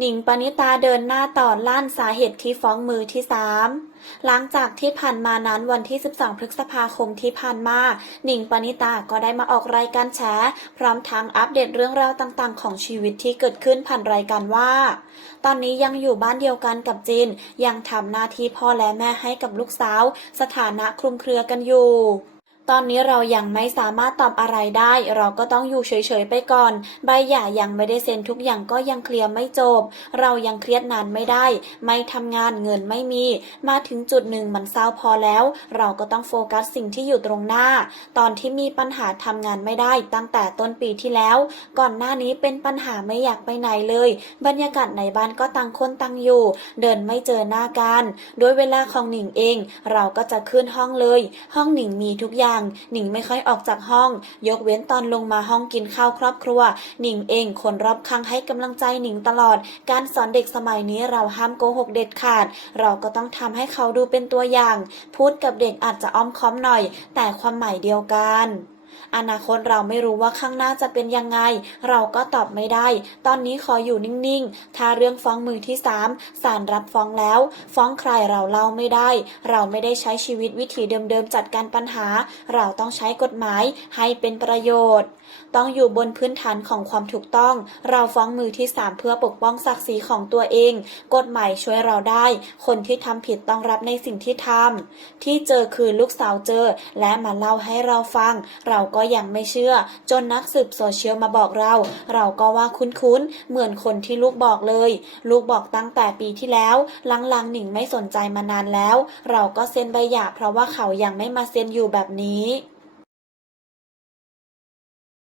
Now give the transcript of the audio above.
หนิงปณิตาเดินหน้าต่อล้านสาเหตุที่ฟ้องมือที่สามหลังจากที่ผ่านมานั้นวันที่ 12 พฤษภาคมที่ผ่านมา หนิงปณิตาก็ได้มาออกรายการแฉพร้อมทั้งอัปเดตเรื่องราวต่างๆ ของชีวิตที่เกิดขึ้นผ่านรายการว่า ตอนนี้ยังอยู่บ้านเดียวกันกับจิน ยังทำหน้าที่พ่อและแม่ให้กับลูกสาว สถานะคลุมเครือกันอยู่ ตอนนี้เรายังไม่สามารถตอบอะไรได้ เราก็ต้องอยู่เฉยๆไปก่อน ใบหย่ายังไม่ได้เซ็นทุกอย่างก็ยังเคลียร์ไม่จบ เรายังเครียดนานไม่ได้ ไม่ทำงานเงินไม่มี มาถึงจุดหนึ่งมันเศร้าพอแล้ว เราก็ต้องโฟกัสสิ่งที่อยู่ตรงหน้า ตอนที่มีปัญหาทำงานไม่ได้ตั้งแต่ต้นปีที่แล้ว ก่อนหน้านี้เป็นปัญหาไม่อยากไปไหนเลย บรรยากาศในบ้านก็ต่างคนต่างอยู่ เดินไม่เจอหน้ากันโดยเวลาของหนิงเอง เราก็จะขึ้นห้องเลย ห้องหนิงมีทุกอย่างหนิงไม่ค่อยออกจากห้อง ยกเว้นตอนลงมาห้องกินข้าวครอบครัว หนิงเองคนรอบข้างให้กำลังใจหนิงตลอด การสอนเด็กสมัยนี้เราห้ามโกหกเด็ดขาด เราก็ต้องทำให้เขาดูเป็นตัวอย่าง พูดกับเด็กอาจจะอ้อมค้อมหน่อย แต่ความหมายเดียวกัน อนาคตเราไม่รู้ว่าข้างหน้าจะเป็นยังไง เราก็ตอบไม่ได้ ตอนนี้ขออยู่นิ่งๆ ถ้าเรื่องฟ้องมือที่สามศาลรับฟ้องแล้ว ฟ้องใครเราเล่าไม่ได้ เราไม่ได้ใช้ชีวิตวิถีเดิมๆ จัดการปัญหา เราต้องใช้กฎหมายให้เป็นประโยชน์ ต้องอยู่บนพื้นฐานของความถูกต้อง เราฟ้องมือที่สามเพื่อปกป้องศักดิ์ศรีของตัวเอง กฎหมายช่วยเราได้ คนที่ทำผิดต้องรับในสิ่งที่ทำที่เจอคือลูกสาวเจอ และมาเล่าให้เราฟัง เราเราก็ยังไม่เชื่อ จนนักสืบโซเชียลมาบอกเรา เราก็ว่าคุ้นๆ เหมือนคนที่ลูกบอกเลย ลูกบอกตั้งแต่ปีที่แล้ว หลังๆหนิงไม่สนใจมานานแล้ว เราก็เซ็นใบหย่าเพราะว่าเขายังไม่มาเซ็นอยู่แบบนี้